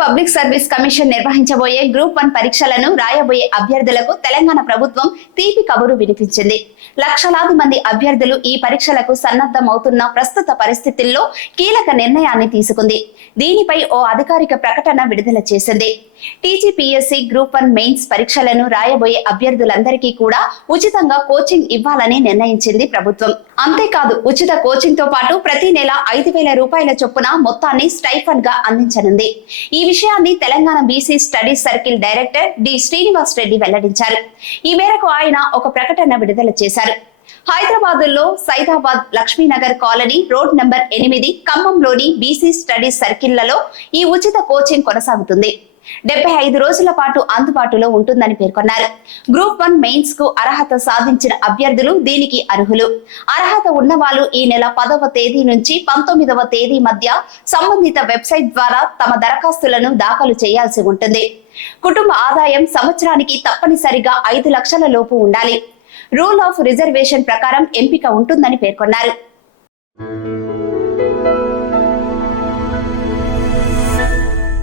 Public service commission నిర్వహించబోయే group 1 పరీక్షలను రాయబోయే అభ్యర్థులకు తెలంగాణ ప్రభుత్వం తీపి కబురు వినిపించింది. లక్షలాది మంది అభ్యర్థులు ఈ పరీక్షలకు సన్నద్ధమవుతున్న ప్రస్తుత పరిస్థితుల్లో కీలక నిర్ణయాన్ని తీసుకుంది. దీనిపై ఓ అధికారిక ప్రకటన విడుదల చేసింది. టీజీపీఎస్సీ గ్రూప్ 1 మెయిన్స్ పరీక్షలను రాయబోయే అభ్యర్థులందరికీ కూడా ఉచితంగా కోచింగ్ ఇవ్వాలని నిర్ణయించింది ప్రభుత్వం. అంతేకాదు ఉచిత కోచింగ్ తో పాటు ప్రతి నెల 5,000 రూపాయల చొప్పున మొత్తాన్ని స్టైఫండ్ గా అందించనుంది. ఈ విషయాన్ని Telangana BC studies circle director D Srinivas Reddy వెల్లడించారు. ఈ మేరకు ఆయన ఒక ప్రకటన విడుదల చేశారు. హైదరాబాద్ లో Saidabad Lakshminagar colony road number 8 ఖమ్మంలోని బీసీ స్టడీస్ సర్కిళ్లలో ఈ ఉచిత కోచింగ్ కొనసాగుతుంది. 75 రోజుల పాటు అందుబాటులో ఉంటుందని పేర్కొన్నారు. గ్రూప్ 1 మెయిన్స్ కు అర్హత సాధించిన అభ్యర్థులు దీనికి అర్హులు. అర్హత ఉన్న వాళ్ళు ఈ నెల 10వ తేదీ నుంచి 19వ తేదీ మధ్య సంబంధిత వెబ్సైట్ ద్వారా తమ దరఖాస్తులను దాఖలు చేయాల్సి ఉంటుంది. కుటుంబ ఆదాయం సంవత్సరానికి తప్పనిసరిగా 5 లక్షల లోపు ఉండాలి. రూల్ ఆఫ్ రిజర్వేషన్ ప్రకారం ఎంపిక ఉంటుందని పేర్కొన్నారు.